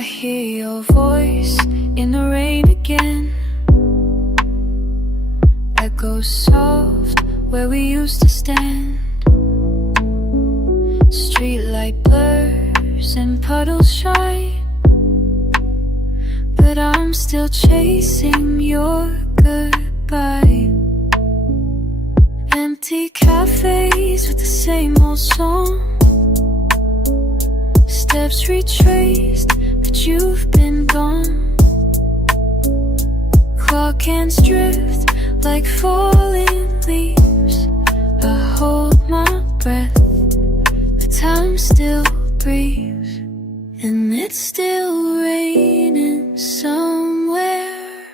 I hear your voice in the rain again. Echoes soft where we used to stand. Streetlight blurs and puddles shine, but I'm still chasing your goodbye. Empty cafes with the same old song, steps retraced, but you've been gone. Clock hands drift like falling leaves. I hold my breath, but time still breathes, and it's still raining somewhere.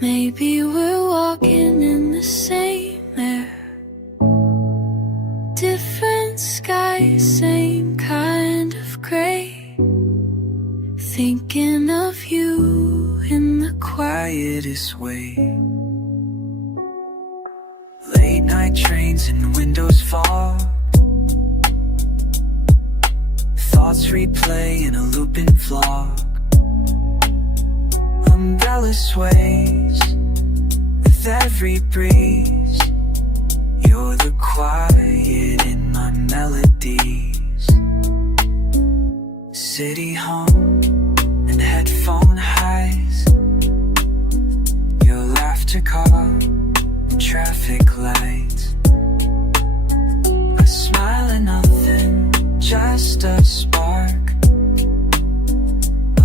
Maybe we're walking in the same air. Different skies, same kind of gray. Thinking of you in the quietest way. Late night trains and windows fog, thoughts replay in a looping vlog. Umbrella sways with every breeze. You're the quiet in my melodies. City hum and headphone highs, your laughter caught in traffic lights. A smile and nothing, just a spark,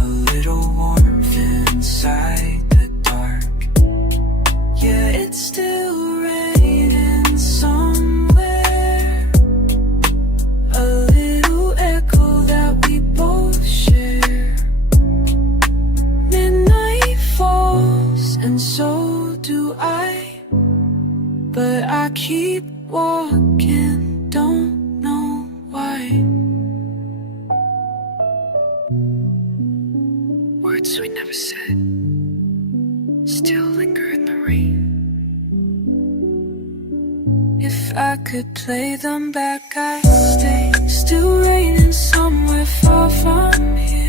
a little warmth inside the dark. Yeah, it's still raining somewhere, a little echo that we both share. Midnight falls and so do I, but I keep walking, don't know why. Words we never said still linger in the rain. If I could play them back, I'd stay. Still raining somewhere far from here.